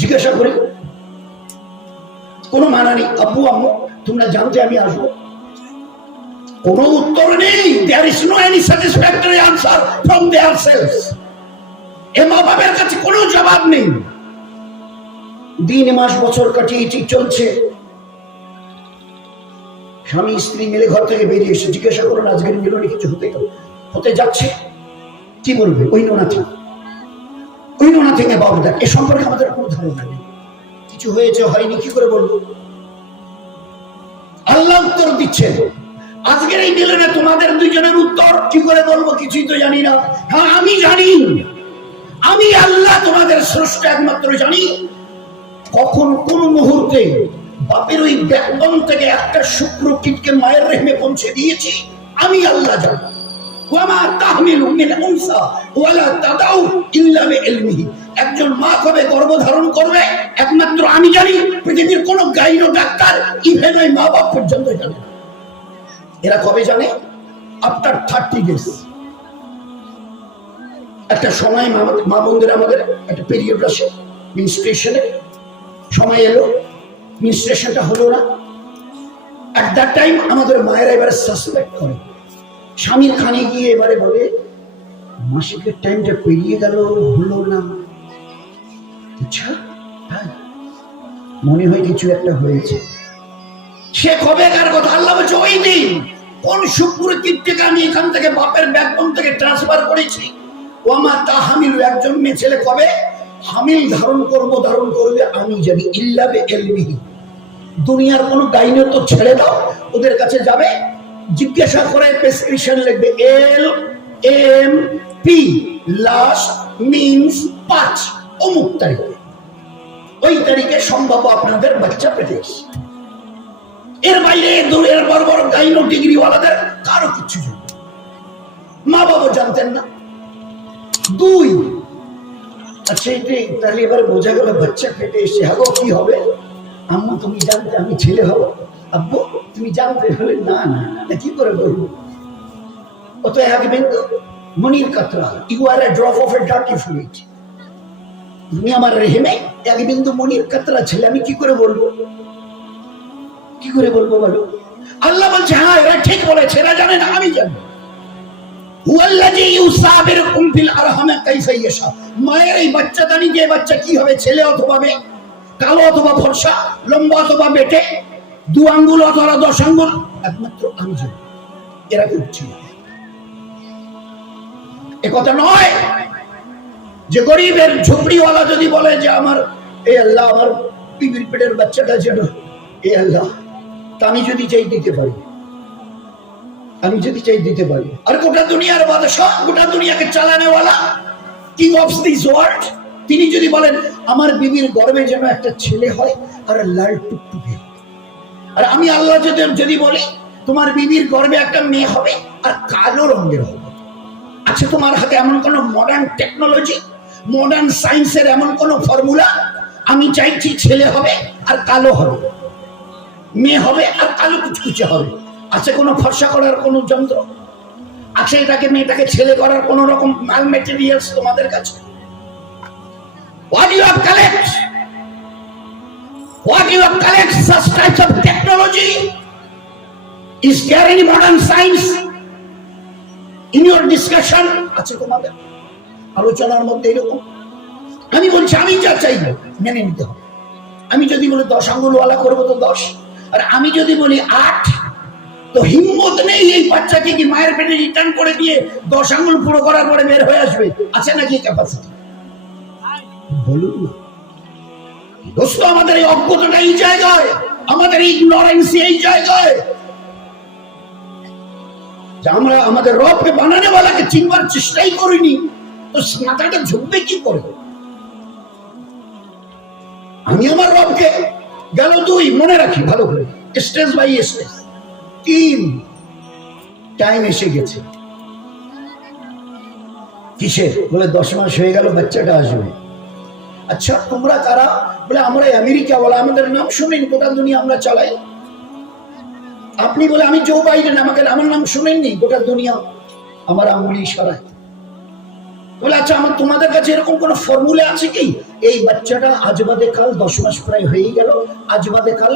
জিজ্ঞাসা করি, কোনো মানা নেই। আব্বু আম্মু তোমরা জানতে আমি আসবো, কোনো উত্তর নেই। there is no any satisfactory answer from their selves। এ মা বাবার কাছে কোনো জবাব নেই। দিন মাস বছর কাটিয়ে চলছে। স্বামী স্ত্রী মিলে ঘর থেকে বেরিয়ে এসে জিজ্ঞাসা করুন আজকের মিলনে কিছু হতে যাচ্ছে, কি বলবে? ওই নাথিং অ্যাবাউট দ্যাট। এ সম্পর্কে আমাদের কোনো ধারণা নেই। কিছু হয়েছে হয়নি কি করে বলবো? আল্লাহ উত্তর দিচ্ছেন। আজকের এই মিলনে তোমাদের দুইজনের উত্তর কি করে বলবো কিছুই তো জানি না। হ্যাঁ আমি জানি, আমি আল্লাহ তোমাদের স্রষ্টা একমাত্র জানি। কখন কোন মুহূর্তে বাপের ওই ব্যাকবন থেকে একটা শুক্র কীটকে মায়ের রেহমে পৌঁছে দিয়েছি আমি আল্লাহ জানি। ওয়ামা তাহমিলু মিন উনসা ওয়ালা তাদাউ ইল্লা বিইলমিহি। একজন মা কবে গর্ভধারণ করবে একমাত্র আমি জানি। পৃথিবীর কোন গাইনো ডাক্তার ইভেন ওই মা বাপ পর্যন্ত জানে না। এরা কবে জানে? After 30 days. একটা সময় মা বোনদের আমাদের একটা পিরিয়ড আসে, মেনস্ট্রুয়েশনের সময় এলো, মেনস্ট্রুয়েশনটা হলো না। এট দ্যাট টাইম আমাদের মায়েরা এবারে সাসপেক্ট করে। স্বামীর খানে গিয়ে এবারে বলে মাসিকের টাইমটা পেরিয়ে গেল, হলো না। আচ্ছা হ্যাঁ, মনে হয় কিছু একটা হয়েছে। সে কবেকার কথা? আল্লাহ বলছে ওই দিন কোন শুক্র কীটকে আমি এখান থেকে বাপের ব্যাকবন থেকে ট্রান্সফার করেছি। ওয়ামা তাহমিলু, একজন মেয়ে ছেলে কবে হামিল ধারণ করবে আমি জানি। ইল্লা বিইলমিহি। দুনিয়ার কোন গাইনে তো ছেড়ে দাও, ওদের কাছে যাবে, জিজ্ঞাসা করে প্রেসক্রিপশন লিখবে LMP, লাস্ট মিনস 5, অমুক তারিখে, ওই তারিখে সম্ভব আপনাদের বাচ্চা পেতে এসে। এর বাইরে এর বড় বড় গাইনো ডিগ্রিওয়ালাদের কারো কিছু জানে না, মা বাবা জানতেন না। 2, আচ্ছা এটাই তাহলে এবার বোঝা গেল বাচ্চা পেটে এসে। হাগো কি হবে? আম্মু তুমি জানতে আমি ছেলে হব? আব্বু তুমি জানতে? হলে না না না, কি করে বলবো? ও তো এক বিন্দু মনির কাতরা, you are a drop of a dirty fluid. তুমি আমার রেহেমে এক বিন্দু মনির কাতরা ছেলে, আমি কি করে বলবো? কি করে বলবো বলো? আল্লাহ বলছে হ্যাঁ এরা ঠিক বলেছে, এরা জানে না আমি জানি। হুয়াল্লাযী ইউসাবিরুকুম ফিল আরহামে কাইফা ইয়াশা। মায়ের এই বাচ্চাদানি, যে বাচ্চা কি হবে, ছেলে অথবা মেয়ে, কালো অথবা ফর্সা, লম্বা অথবা বেটে, 2 আঙ্গুল অথবা 10 আঙ্গুল, একমাত্র আমি জানি। এরা করছি এ কথা নয় যে গরিবের ঝুপড়িওয়ালা যদি বলে যে আমার এই আল্লাহ আমার বিবির পেটের বাচ্চাটা যেন এই আল্লাহ, তা আমি যদি চাই দিতে পারি, আমি যদি চাই দিতে পারি। আর গোটা দুনিয়ার বাদশা, গোটা দুনিয়াকে চালানেওয়ালা, কিং অফ দিস ওয়ার্ল্ড, তিনি যদি বলেন আমার বিবির গর্ভে যেন একটা ছেলে হয় আর লাল টুকটুকে, আর আমি আল্লাহ যদি বলি তোমার বিবির গর্ভে একটা মেয়ে হবে আর কালো রঙের হবে। আচ্ছা তোমার হাতে এমন কোন মডার্ন টেকনোলজি, মডার্ন সায়েন্সের এমন কোন ফর্মুলা? আমি চাইছি ছেলে হবে আর কালো হবে, মেয়ে হবে আর কালো কুচকুচে হবে। আছে কোনো ফর্সা করার কোন যন্ত্র? আছে এটাকে মেয়েটাকে ছেলে করার কোন রকম মাল মেটেরিয়ালস তোমাদের কাছে? What you have collect? What you have collect such types of technology? Is there any modern science in your discussion? আছে তোমাদের আলোচনার মধ্যে এরকম? আমি বলছি আমি যা চাইবো মেনে নিতে হবে। আমি যদি বলি 10 আঙ্গুলওয়ালা করবো তো 10, আর আমি যদি বলি 8, তো হিম্মত নেই এই বাচ্চাকে কি মায়ের পেটে রিটার্ন করে দিয়ে 10 আঙ্গুল পুরো করার পরে বের হয়ে আসবে? আছে নাকি ক্যাপাসিটি? বলুন দোস্ত, আমাদের এই অজ্ঞতাটা এই জায়গায়, আমাদের ইগনোরেন্সি এই জায়গায়, যে আমরা আমাদের রবকে বানানোওয়ালাকে চিনবার চেষ্টাই করিনি, তো মাথাটা ঝুঁকবে কি করে? আমি আমার রবকে গেল 2, মনে রাখি ভালো করে, স্টেজ বাই স্টেজ। 3, টাইম এসে গেছে। কিসের? বলে 10 মাস হয়ে গেল বাচ্চাটা আসবে। আচ্ছা তোমরা কারা? বলে আমরা আমেরিকা, বলে আমাদের নাম শুনেন, গোটা দুনিয়া আমরা চালাই। আপনি বলে আমি জো বাইডেন, আমাকে আমার নাম শুনেননি, গোটা দুনিয়া আমার আঙুলি ইশারায়। বলে আচ্ছা আমার তোমাদের কাছে এরকম কোন ফর্মুলা আছে কি এই বাচ্চাটা আজ বাদে কাল 10 মাস প্রায় হয়ে গেল, আজ বাদে কাল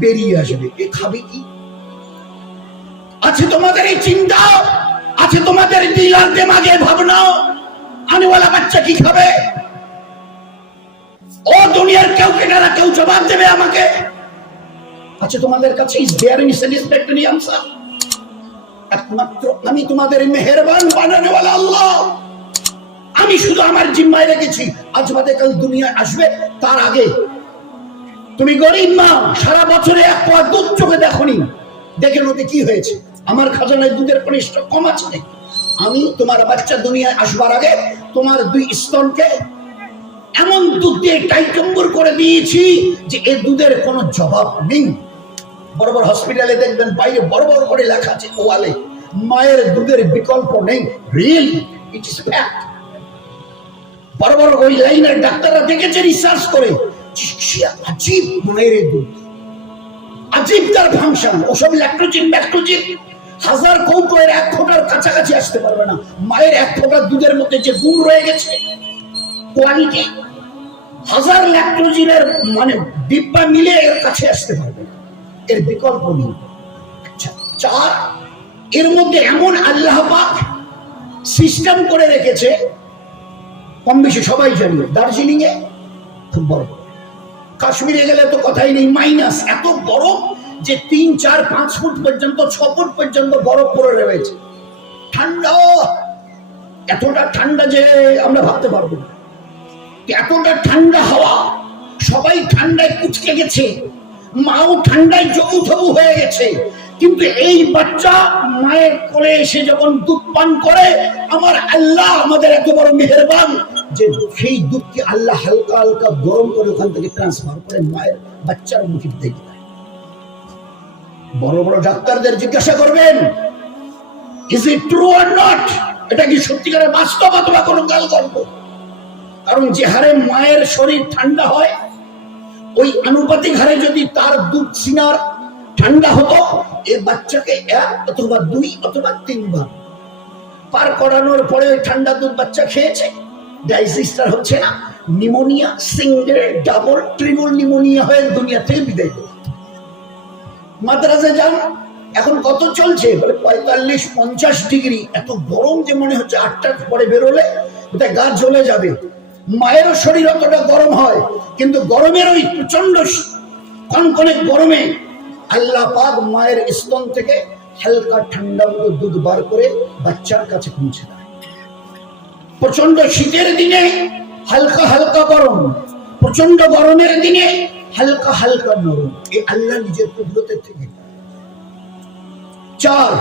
বেরিয়ে আসবে, এ খাবে কি? আছে তোমাদের এই চিন্তা? আছে তোমাদের দিল আর দিমাগে ভাবনা আনেওয়ালা বাচ্চা কি খাবে? ও দুনিয়ার কেউ কেনারা কেউ জবাব দেবে আমাকে? আছে তোমাদের কাছে? Is there any satisfactory answer? একমাত্র আমি তোমাদের মেহেরবান বানানেওয়ালা আল্লাহ। আমি শুধু আমার জিম্মায় রেখেছি আজ বাদে কাল দুনিয়া আসবে, তার আগে তুমি গরিব মা সারা বছরে এক পোয়া দুধ চোখে দেখোনি, দেখে ওতে কি হয়েছে? আমার খাজানায় দুধের কোনো স্টক কম আছে নাকি? আমি তোমার বাচ্চা দুনিয়ায় আসবার আগে তোমার 2 স্তনকে এমন দুধ দিয়ে টাইটম্বর করে দিয়েছি যে এই দুধের কোনো জবাব নেই। বড় বড় হসপিটালে দেখবেন বাইরে বড় বড় করে লেখা আছে ওয়ালে, মায়ের দুধের বিকল্প নেই। Really it is fact. বড় বড় ওই লাইনের ডাক্তাররা দেখেছে রিসার্চ করে, আজীব মায়ের দুধ, আজীব তার ফাংশন। ওসব ল্যাক্টোজিন ম্যাক্টোজিন 1000 কৌটো এর 1 ফোঁটার কাছাকাছি আসতে পারবে না। মায়ের 1 ফোঁটা দুধের মধ্যে যে গুণ রয়ে গেছে, কোয়ালিটি 1000 ল্যাক্টোজিনের মানে ডিব্বা মিলে এর কাছে আসতে পারবে না, এর বিকল্প নেই। 4 এর মধ্যে এমন আল্লাহ পাক সিস্টেম করে রেখেছে, কম বেশি সবাই জানি, দার্জিলিং এ খুব বড়, কাশ্মীরে গেলে তো কথাই নেই, মাইনাস এত গরম যে 3, 4, 5 ফুট পর্যন্ত 6 ফুট পর্যন্ত বরফ পড়ে রয়েছে। ঠান্ডা, এতটা ঠান্ডা যে আমরা ভাবতে পারবো না। এতটা ঠান্ডা হাওয়া, সবাই ঠান্ডায় কুচকে গেছে, মাও ঠান্ডায় জবুথবু হয়ে গেছে। কিন্তু এই বাচ্চা মায়ের কোলে এসে যখন দুধ পান করে, আমার আল্লাহ আমাদের এত বড় মেহেরবান যে সেই দুধকে আল্লাহ হালকা হালকা গরম করে ওখান থেকে ট্রান্সফার করে মায়ের বাচ্চার মুখে দিয়ে দেয়। বড় বড় ডাক্তারদের জিজ্ঞাসা করবেন, is it true or not? এটা কি সত্যিকারের বাস্তব অথবা কোনো গাল গল্প? কারণ যে হারে মায়ের শরীর ঠান্ডা হয়, ওই আনুপাতিক হারে যদি তার দুধ সিনার ঠান্ডা হতো, এই বাচ্চাকে 1 অথবা 2 অথবা 3 বার পার করানোর পরে ওই ঠান্ডা দুধ বাচ্চা খেয়েছে, ডাইজেস্টার হচ্ছে না, pneumonia, single double triple pneumonia হয়ে দুনিয়া থেকে বিদায় করবে। মাদ্রাসে যান, এখন কত চলছে? বলে 45-50 ডিগ্রি, এত গরম যে মনে হচ্ছে 8টার পরে বেরোলে ওটা গা জ্বলে যাবে। মায়েরও শরীর অতটা গরম হয়, কিন্তু গরমের ওই প্রচন্ড কনকনে গরমে আল্লাহ পাক মায়ের স্তন থেকে হালকা ঠান্ডা মতো দুধ বার করে বাচ্চার কাছে পৌঁছে দেয়। প্রচন্ড শীতের দিনে হালকা হালকা গরম, প্রচন্ড গরমের দিনে হালকা হালকা নরম, এই আল্লাহ নিজের কুদরতের থেকে। 4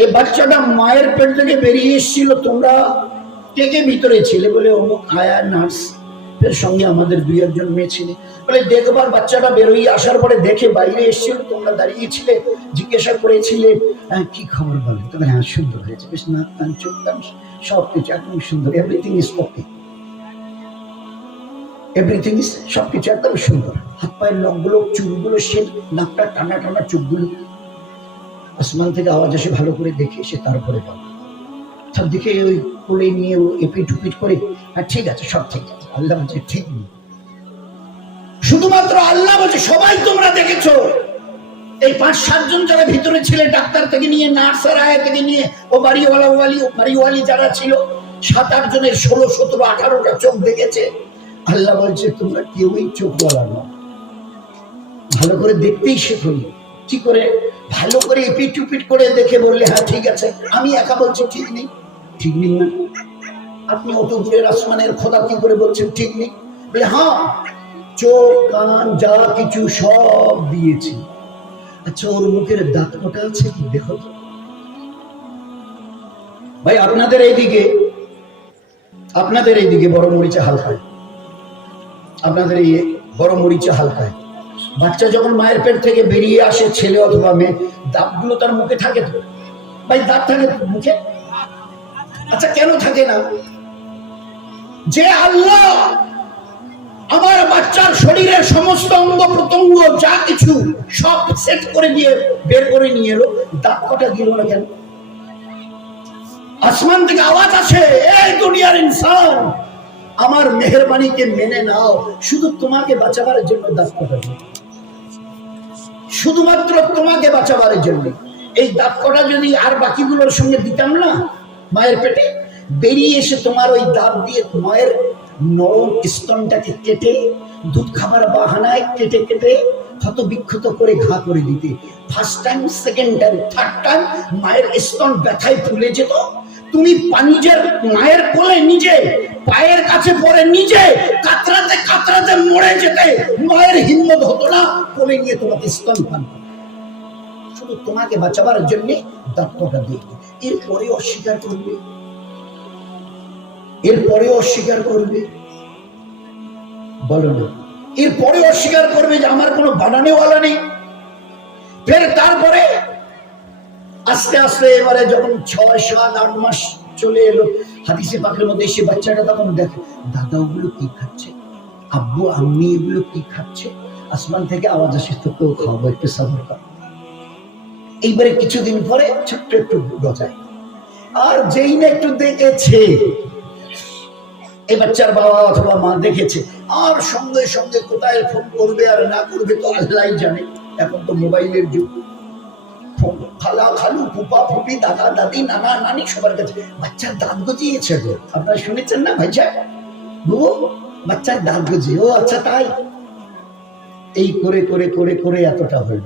এই বাচ্চাটা মায়ের পেট থেকে বেরিয়ে এসেছিল, তোমরা কে কে ভিতরে ছিলে? বলে অমুক আয়া নার্স এর সঙ্গে আমাদের 2-1 মেয়ে ছিলে। বলে দেখবার বাচ্চাটা বেরোই আসার পরে দেখে বাইরে এসেছিল, তোমরা দাঁড়িয়েছিলে, জিজ্ঞাসা করেছিলে কি খবর বলে? তবে হ্যাঁ সুন্দর হয়েছে, বেশ নাক কান চোখ কান সবকিছু একদম সুন্দর, everything is okay, everything is, সবকিছু একদম সুন্দর। হাত পায়ের নখগুলো, চুলগুলো, সে নাকটা টানা টানা, চোখগুলো। আসমান থেকে আওয়াজ আসে, ভালো করে দেখে সে তারপরে বলে। সব দিকে ওই কোলে নিয়ে এপিট উপিট করে, হ্যাঁ ঠিক আছে, সব ঠিক আছে। আল্লাহ বলছে ঠিক নেই, শুধুমাত্র আল্লাহ বলছে সবাই তোমরা দেখেছো। এই 5-7 জন যারা ভিতরে ছিলে, ডাক্তার থেকে নিয়ে, নার্স আর আয়া থেকে নিয়ে, ও বাড়িওয়ালি যারা ছিল, 7-8 জনের 16, 17, 18টা চোখ দেখেছে। আল্লাহ বলছে তোমরা কেউই চোখ বলা না, ভালো করে দেখতেই শেখনি। কি করে? ভালো করে এপিট উপিট করে দেখে বললে হ্যাঁ ঠিক আছে। আমি একা বলছি ঠিক নেই, ঠিক নেই মানে আপনি অত দূরের আসমানের খোদা কি করে বলছেন ঠিক নেই? বলে হ্যাঁ, চোখ কান যা কিছু সব দিয়েছি। আচ্ছা ওর মুখের দাঁত কটা আছে কি দেখো তো। ভাই আপনাদের এইদিকে বড় মরিচা হালকায়, আপনাদের এই বড় মরিচা হালকায় বাচ্চা যখন মায়ের পেট থেকে বেরিয়ে আসে, ছেলে অথবা মেয়ে, দাঁতগুলো তার মুখে থাকে তো? ভাই দাঁত থাকে মুখে? আচ্ছা কেন থাকে না? যে আল্লাহ আমার বাচ্চার শরীরের সমস্ত অঙ্গ প্রত্যঙ্গ যা কিছু সব সেট করে দিয়ে বের করে নিয়ে এলো, দাঁত কটা দিল না কেন? আসমান থেকে আওয়াজ আসে, এই দুনিয়ার ইনসান, আমার মেহেরবানিকে মেনে নাও। শুধু তোমাকে বাঁচাবার জন্য দাঁত কাটা, শুধুমাত্র তোমাকে বাঁচাবার জন্য। এই দাঁত কটা যদি আর বাকিগুলোর সঙ্গে দিতাম না, মায়ের পেটে বেরিয়ে এসে তোমার ওই দাঁত দিয়ে মায়ের নরম স্তনটাকে কেটে দুধ খাবার বাহানায় কেটে কেটে ক্ষত বিক্ষত করে ঘা করে দিতে। First time, second time, third time মায়ের স্তন ব্যথায় ফুলে যেত। তুমি নিজের মায়ের কোলে নিজে পায়ের কাছে পড়ে নিজে কাতরাতে কাতরাতে মরে যেতে, মায়ের হিম্মত হতো না কোলে নিয়ে তোমাকে স্তন পান। শুধু তোমাকে বাঁচাবার জন্য দাঁতটা দিয়ে, এরপরে অস্বীকার করবে, এরপরে অস্বীকার করবে, বলো না, এরপরে অস্বীকার করবে যে আমার কোনো বানানেওয়ালা নেই। ফের তারপরে আস্তে আস্তে এবারে যখন 6, 7, 8 মাস চলে এলো, হাদিসে পাকের মধ্যে এসে বাচ্চাটা তখন দেখে দাদা ওগুলো কি খাচ্ছে, আব্বু আম্মি এগুলো কি খাচ্ছে। আসমান থেকে আওয়াজ আসে, তোকেও খাওয়াবো, একটু সবর কর। এইবারে কিছুদিন পরে ছোট্ট একটু গজায়, আর যেই না একটু দেখেছে এই বাচ্চার বাবা অথবা মা দেখেছে, আর সঙ্গে সঙ্গে কোথায় ফোন করবে আর না করবে তো আল্লাহ জানে। এখন তো মোবাইলের যুগ, খালা খালু ফুপা ফুপি দাদা দাদি নানা নানি সবার কাছে বাচ্চার দাঁত গজিয়েছে গো, আপনারা শুনেছেন না ভাইজা? বুবু বাচ্চার দাঁত গজিয়ে, ও আচ্ছা তাই। এই করে করে করে করে এতটা হইল,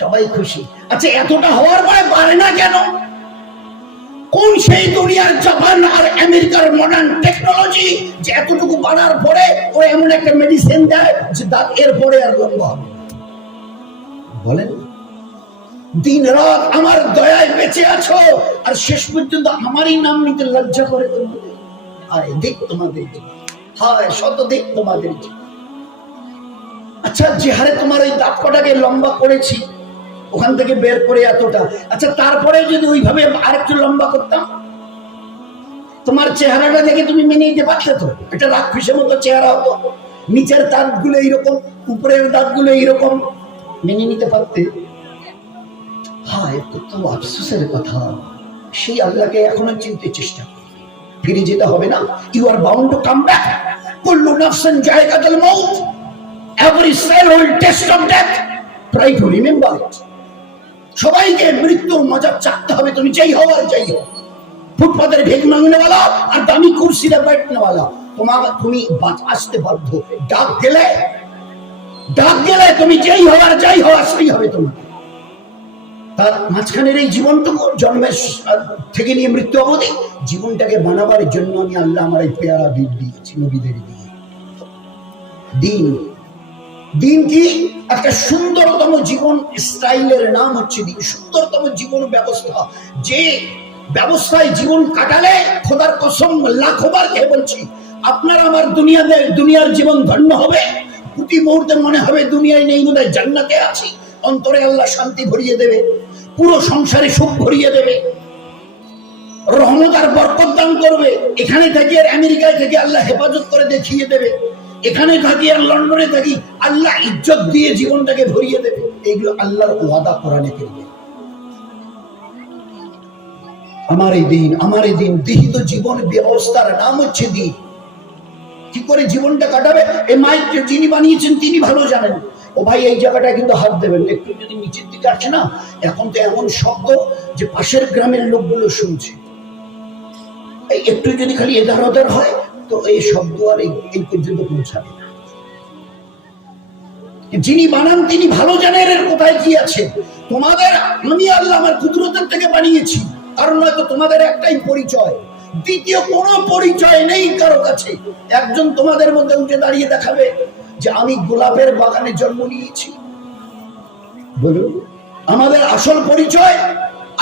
সবাই খুশি। আচ্ছা এতটা হওয়ার পরে পারে না কেন? কোন সেই দুনিয়ার জাপান আর আমেরিকার মডার্ন টেকনোলজি যে এতটুকু বাড়ার পরে ও এমন একটা মেডিসিন দেয় যে দাঁত এর পরে আর লম্বা হবে? বলেন, দিন রাত আমার দয়ায় বেঁচে আছো আর শেষ পর্যন্ত আমারই নাম নিতে লজ্জা করে তোমাদের। হায় দেখ তোমাদের, হায় শত দেখ তোমাদের। আচ্ছা যে হারে তোমার ওই দাঁত কটাকে লম্বা করেছি ওখান থেকে বের করে এতটা, আচ্ছা তারপরে যদি ওইভাবে আরেকটু লম্বা করতাম, তোমার চেহারাটা দেখে তুমি মেনে নিতে পারতে তো? এটা রাক্ষসের মতো চেহারা হতো, নিচের দাঁতগুলো এইরকম, উপরের দাঁতগুলো এইরকম, মেনে নিতে পারতে? হায় কত আফসোসের কথা। সেই আল্লাহকে এখনো চিনতে চেষ্টা করো, ফিরে যেতে হবে না। You are bound to come back. কুল্লু নাফসিন যায়কাতুল মাউত, every cell will test of death, try to remember it. সবাইকে মৃত্যুর মজা চাকতে হবে, তুমি যেই হও আর যাই হও। ফুটপাতের ভেগ মাংনেওয়ালা আর দামি কুর্সিতে बैठनेवाला, তুমি আসতে বাধ্য। ডাক গেলে তুমি যেই হও আর যাই হও আসতেই হবে তোমার। তার মাঝখানের এই জীবনটুকু, জন্মের থেকে নিয়ে মৃত্যু অবধি জীবনটাকে বানাবার জন্য আমি আল্লাহ আমার এই পেয়ারা দিন দিয়েছি, নবীদের দিয়ে। দিন কি? একটা সুন্দরতম জীবন স্টাইলের নাম হচ্ছে দিন, সুন্দরতম জীবন ব্যবস্থা। যে ব্যবস্থায় জীবন কাটালে খোদার কসম লাখবার খেয়ে বলছি, আপনার আমার দুনিয়ার জীবন ধন্য হবে। প্রতি মুহূর্তে মনে হবে দুনিয়ায় নেই, বোধহয় জান্নাতে আছি। অন্তরে আল্লাহ শান্তি ভরিয়ে দেবে, পুরো সংসারে সুখ ভরিয়ে দেবে, রহমত আর বরকত দান করবে। এখানে থাকি আর আমেরিকায় থেকে আল্লাহ হেফাজত করে দেখিয়ে দেবে, এখানে থাকি আর লন্ডনে থাকি আল্লাহ ইজ্জত দিয়ে জীবনটাকে ভরিয়ে দেবে। এইগুলো আল্লাহর ওয়াদা কোরআনে করবে। আমার এই দিন দিহিত জীবন ব্যবস্থার নাম হচ্ছে দিন। কি করে জীবনটা কাটাবে এই মাইক যিনি বানিয়েছেন তিনি ভালো জানেন। ও ভাই এই জায়গাটায় কিন্তু হাত দেবেন, একটু যদি নিচের দিকে আসে না, এখন তো এমন শব্দ যে পাশের গ্রামের লোকগুলো শুনছে। একটু যদি খালি এধার ওধার হয় তো এই শব্দ আর এই পর্যন্ত পৌঁছাবে না। যিনি বানান তিনি ভালো জানেন এর কোথায় কি আছে। তোমাদের আমি আল্লাহ আমার কুদরতের থেকে বানিয়েছি, কারণ হয়তো তোমাদের একটাই পরিচয়, দ্বিতীয় কোনো পরিচয় নেই কারো কাছে। একজন তোমাদের মধ্যে উঠে দাঁড়িয়ে দেখাবে যে আমি গোলাপের বাগানে জন্ম নিয়েছি। বলুন, আমাদের আসল পরিচয়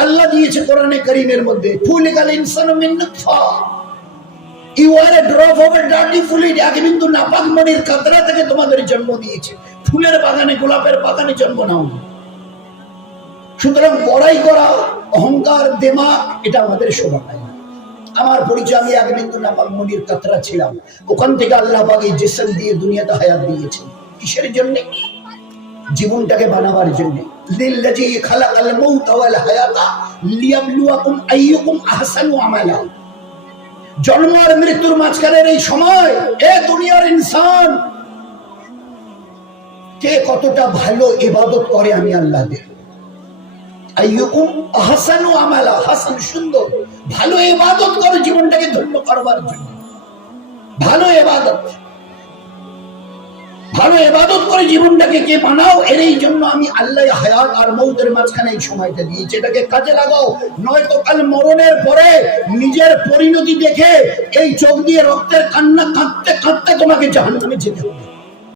আল্লাহ দিয়েছে কোরআনে কারীমের মধ্যে, খুলিকাল ইনসানু মিন নুতফা, you are a drop of a dirty fluid. এক বিন্দু নাপাক মনির কাতরা থেকে তোমাদের জন্ম দিয়েছে, ফুলের বাগানে গোলাপের বাগানে জন্ম নাও। সুতরাং বড়াই করা, অহংকার, দেমাগ এটা আমাদের শোভা পায় না। আমার পরিচয় আমি এক বিন্দু নাপাক মনির কাতরা ছিলাম, ওখান থেকে আল্লাহ পাক এই জিসম দিয়ে দুনিয়াতে হায়াত দিয়েছেন। কিসের জন্য? জীবনটাকে বানাবার জন্য। লিল্লাযী খালাকাল মাউতা ওয়াল হায়াতা লিয়াবলুয়াকুম আইয়ুকুম আহসানু আমালা। জন্ম আর মৃত্যুর মাঝখানের এই সময়, এ দুনিয়ার ইনসান, কে কতটা ভালো ইবাদত করে আমি আল্লাহ দেখব। আইয়ুকুম আহসানু আমালা, হাসান সুন্দর, ভালো ইবাদত করে জীবনটাকে ধন্য করবার জন্য। ভালো ইবাদত করে জীবনটাকে কে বানাও, এর এই জন্য আমি আল্লাহ হায়াত আর মৌতের মাঝখানে এই সময়টা দিয়েছি, এটাকে কাজে লাগাও। নয়তো কাল মরণের পরে নিজের পরিণতি দেখে এই চোখ দিয়ে রক্তের কান্না কাঁদতে কাঁদতে তোমাকে জাহান্নামে যেতে হবে।